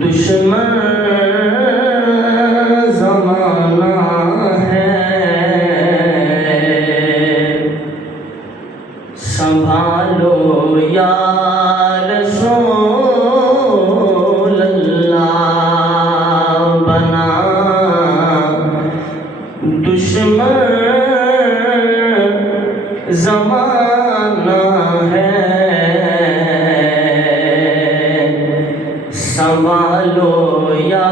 दुश्मन ज़माना है, संभालो या रसूल अल्लाह। बना दुश्मन ज़माना है, संभालो या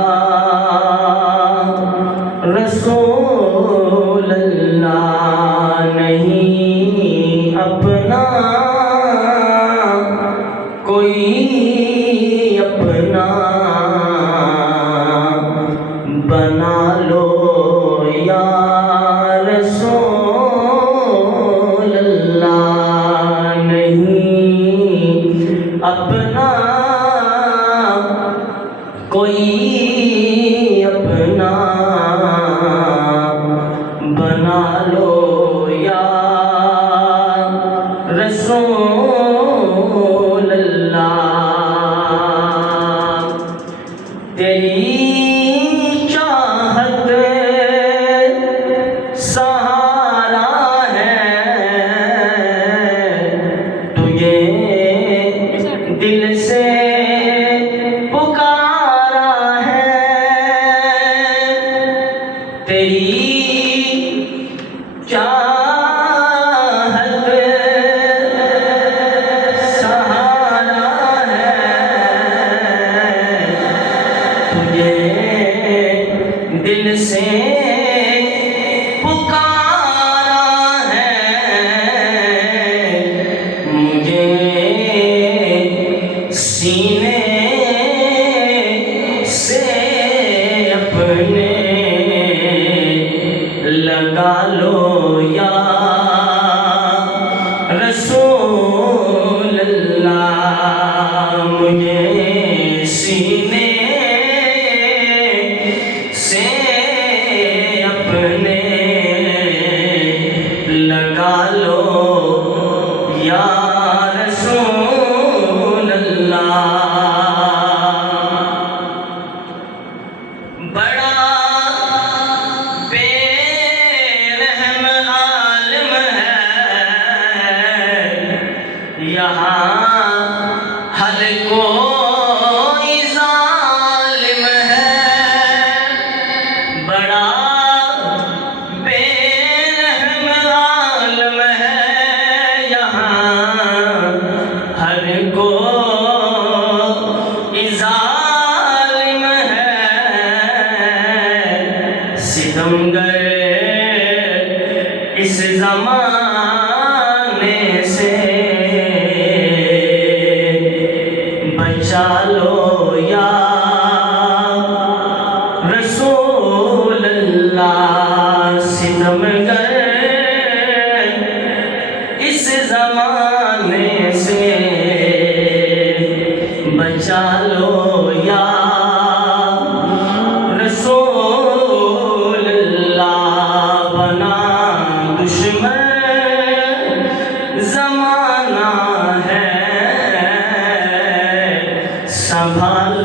रसूल अल्लाह। नहीं अपना कोई अपना, बना लो या रसूल अल्लाह। नहीं अपना कोई अपना, बना लो या रसूल अल्लाह। तेरी चाहत सहारा है, तुझे दिल से पुकारा है। तेरी चाहत सहारा है, तुझे दिल से पुकारा है। मुझे सीने से अपने लगा लो या रसूल अल्लाह। मुझे सीने से अपने लगा लो या रसूल अल्लाह। बड़ा बेरहम आलम है, यहाँ हर कोई जालिम है। बड़ा बेरहम आलम है, यहाँ हर कोई जालिम है। सितमगर इस ज़माने से बचा लो या रसूल अल्लाह। सितमगर इस ज़माने से बचा लो या रसूल अल्लाह। बना दुश्मन ज़माना है, संभाल